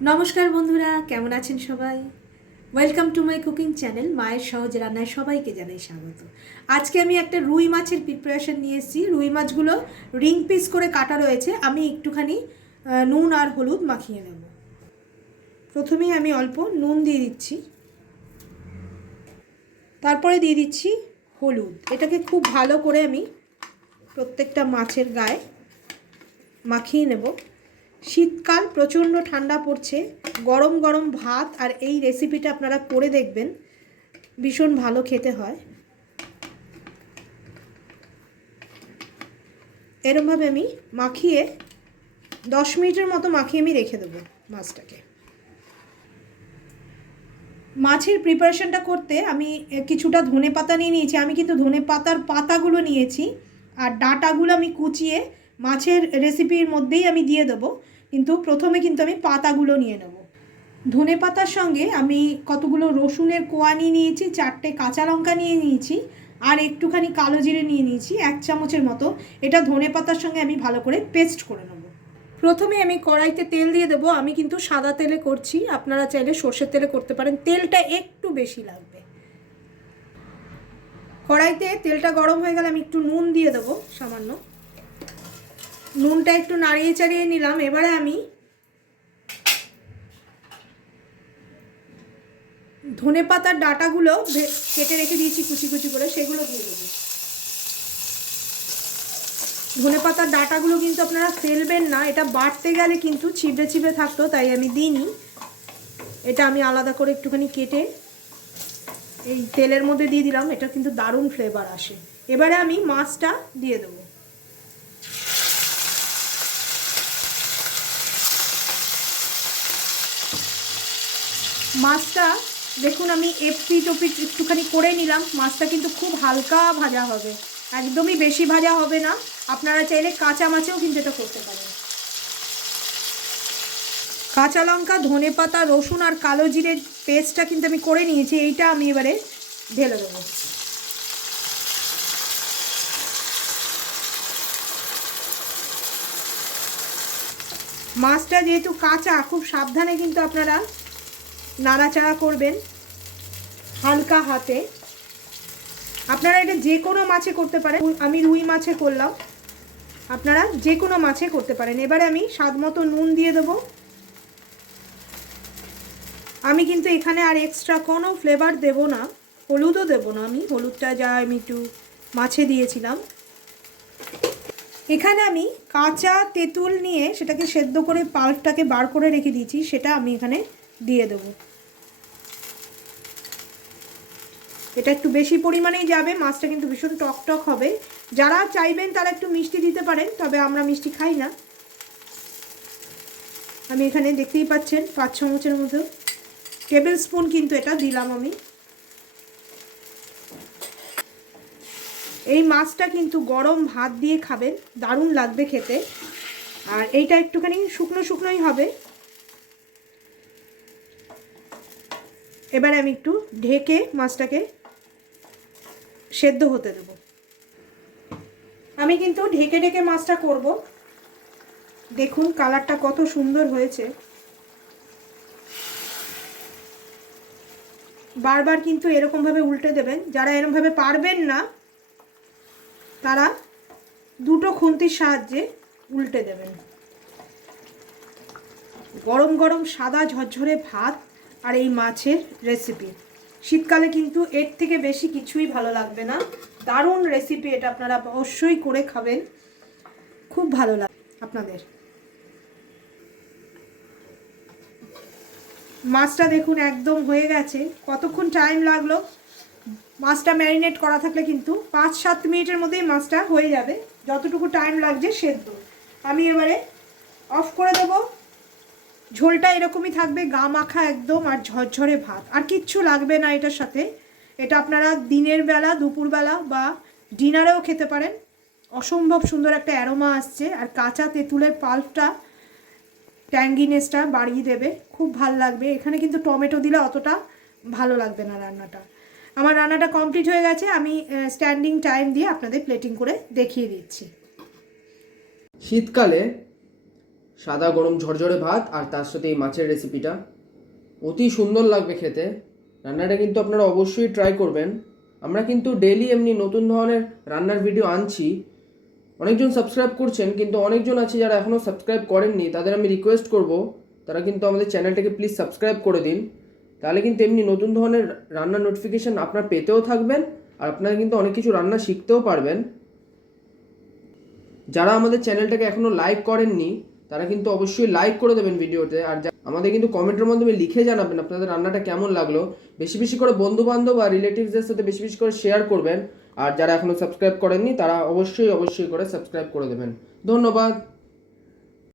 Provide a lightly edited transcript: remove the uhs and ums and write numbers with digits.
नमस्कार बंधुरा केमन आছেন সবাই welcome to my cooking channel মায়ের সহজ রান্নায় সবাইকে জানাই স্বাগত। আজকে আমি একটা রুই মাছের প্রিপারেশন নিয়ে এসেছি। রুই মাছগুলো রিং পিস করে কাটা রয়েছে। আমি একটুখানি নুন আর হলুদ মাখিয়ে নেব। প্রথমেই আমি অল্প নুন দিয়ে দিচ্ছি, তারপরে দিয়ে দিচ্ছি হলুদ। এটাকে খুব ভালো করে আমি প্রত্যেকটা মাছের গায়ে মাখিয়ে নেব। শীতকাল, প্রচণ্ড ঠান্ডা পড়ছে, গরম গরম ভাত আর এই রেসিপিটা আপনারা করে দেখবেন, ভীষণ ভালো খেতে হয়। এরমভাবে আমি মাখিয়ে 10 মিনিটের মতো মাখিয়ে আমি রেখে দেবো মাছটাকে। মাছের প্রিপারেশনটা করতে আমি কিছুটা ধনে পাতা নিয়ে নিয়েছি। আমি কিন্তু ধনে পাতার পাতাগুলো নিয়েছি, আর ডাঁটাগুলো আমি কুচিয়ে মাছের রেসিপির মধ্যেই আমি দিয়ে দেবো, কিন্তু প্রথমে কিন্তু আমি পাতাগুলো নিয়ে নেব। ধনে পাতার সঙ্গে আমি কতগুলো রসুনের কোয়া নিয়ে নিয়েছি, 4টে কাঁচা লঙ্কা নিয়ে নিয়েছি, আর একটুখানি কালো জিরে নিয়ে নিয়েছি 1 চামচের মতো। এটা ধনে পাতার সঙ্গে আমি ভালো করে পেস্ট করে নেব। প্রথমে আমি কড়াইতে তেল দিয়ে দেবো। আমি কিন্তু সাদা তেলে করছি, আপনারা চাইলে সর্ষের তেলে করতে পারেন, তেলটা একটু বেশি লাগবে। কড়াইতে তেলটা গরম হয়ে গেলে আমি একটু নুন দিয়ে দেবো, সামান্য নুনটা একটু নাড়িয়ে চাড়িয়ে নিলাম। এবারে আমি ধনে পাতার ডাঁটাগুলো কেটে রেখে দিয়েছি কুচি কুচি করে, সেগুলো দিয়ে দেবো। ধনে পাতার ডাঁটাগুলো কিন্তু আপনারা ফেলবেন না, এটা বাটতে গেলে কিন্তু ছিবড়ে ছিবড়ে থাকতো, তাই আমি দিইনি। এটা আমি আলাদা করে একটুখানি কেটে এই তেলের মধ্যে দিয়ে দিলাম, এটা কিন্তু দারুণ ফ্লেভার আসে। এবারে আমি মাছটা দিয়ে দেবো। মাছটা দেখুন আমি এপিট ওপিট একটুখানি করে নিলাম। মাছটা কিন্তু খুব হালকা ভাজা হবে, একদমই বেশি ভাজা হবে না। আপনারা চাইলে কাঁচা মাছেও কিন্তু এটা করতে পারেন। কাঁচা লঙ্কা, ধনে পাতা, রসুন আর কালো জিরের পেস্টটা কিন্তু আমি করে নিয়েছি, এইটা আমি এবারে ঢেলে দেবো। মাছটা যেহেতু কাঁচা, খুব সাবধানে কিন্তু আপনারা নাড়াচাড়া করবেন হালকা হাতে। আপনারা এটা যে কোনো মাছে করতে পারেন, আমি রুই মাছে করলাম, আপনারা যে কোনো মাছে করতে পারেন। এবারে আমি স্বাদ মতো নুন দিয়ে দেবো। আমি কিন্তু এখানে আর এক্সট্রা কোনো ফ্লেভার দেব না, হলুদও দেব না। আমি হলুদটা যা আমি একটু মাছে দিয়েছিলাম। এখানে আমি কাঁচা তেঁতুল নিয়ে সেটাকে সেদ্ধ করে পাল্পটাকে বার করে রেখে দিয়েছি, সেটা আমি এখানে দিয়ে দেবো। এটা একটু বেশি পরিমাণেই যাবে, মাছটা কিন্তু ভীষণ টক টক হবে। যারা চাইবেন তারা একটু মিষ্টি দিতে পারেন, তবে আমরা মিষ্টি খাই না। আমি এখানে দেখতেই পাচ্ছেন 5 চামচের মতো টেবিল স্পুন কিন্তু এটা দিলাম আমি। এই মাছটা কিন্তু গরম ভাত দিয়ে খাবেন, দারুণ লাগবে খেতে। আর এইটা একটুখানি শুকনো শুকনোই হবে। এবারে আমি একটু ঢেকে মাছটাকে সেদ্ধ হতে দেব। আমি কিন্তু ঢেকে ঢেকে মাছটা করব। দেখুন কালারটা কত সুন্দর হয়েছে। বারবার কিন্তু এরকমভাবে উল্টে দেবেন। যারা এরকমভাবে পারবেন না তারা দুটো খুন্তির সাহায্যে উল্টে দেবেন। গরম গরম সাদা ঝরঝরে ভাত আর এই মাছের রেসিপি, শীতকালে কিন্তু এর থেকে বেশি কিছুই ভালো লাগবে না। দারুণ রেসিপি এটা, আপনারা অবশ্যই করে খাবেন, খুব ভালো লাগবে আপনাদের। মাছটা দেখুন একদম হয়ে গেছে। কতক্ষণ টাইম লাগলো, মাছটা ম্যারিনেট করা থাকলে কিন্তু 5-7 মিনিটের মধ্যেই মাছটা হয়ে যাবে, যতটুকু টাইম লাগছে সেদ্ধ। আমি এবারে অফ করে দেবো। ঝোলটা এরকমই থাকবে, গা মাখা একদম, আর ঝরঝরে ভাত, আর কিচ্ছু লাগবে না এটার সাথে। এটা আপনারা দিনের বেলা, দুপুরবেলা বা ডিনারেও খেতে পারেন। অসম্ভব সুন্দর একটা অ্যারোমা আসছে, আর কাঁচা তেঁতুলের পাল্পটা ট্যাঙ্গিনেসটা বাড়িয়ে দেবে, খুব ভালো লাগবে। এখানে কিন্তু টমেটো দিলে অতটা ভালো লাগবে না রান্নাটা। আমার রান্নাটা কমপ্লিট হয়ে গেছে, আমি স্ট্যান্ডিং টাইম দিয়ে আপনাদের প্লেটিং করে দেখিয়ে দিচ্ছি। শীতকালে সাদা গরম ঝরঝরে ভাত আর তার সাথে এই মাছের রেসিপিটা অতি সুন্দর লাগবে খেতে। রান্নাটা কিন্তু আপনারা অবশ্যই ট্রাই করবেন। আমরা কিন্তু ডেইলি এমনি নতুন ধরনের রান্নার ভিডিও আনছি। অনেকজন সাবস্ক্রাইব করছেন, কিন্তু অনেকজন আছে যারা এখনও সাবস্ক্রাইব করেননি। তাদের আমি রিকোয়েস্ট করব তারা কিন্তু আমাদের চ্যানেলটাকে প্লিজ সাবস্ক্রাইব করে দিন। তাহলে কিন্তু এমনি নতুন ধরনের রান্নার নোটিফিকেশান আপনার পেতেও থাকবেন, আর আপনারা কিন্তু অনেক কিছু রান্না শিখতেও পারবেন। যারা আমাদের চ্যানেলটাকে এখনও লাইক করেননি তারা কিন্তু অবশ্যই লাইক করে দেবেন ভিডিওতে। আর আমাদের কিন্তু কমেন্টের মাধ্যমে লিখে জানাবেন আপনাদের রান্নাটা কেমন লাগলো। বেশি বেশি করে বন্ধু বান্ধব আর রিলেটিভসদের সাথে বেশি বেশি করে শেয়ার করবেন। আর যারা এখনও সাবস্ক্রাইব করেননি তারা অবশ্যই অবশ্যই করে সাবস্ক্রাইব করে দেবেন। ধন্যবাদ।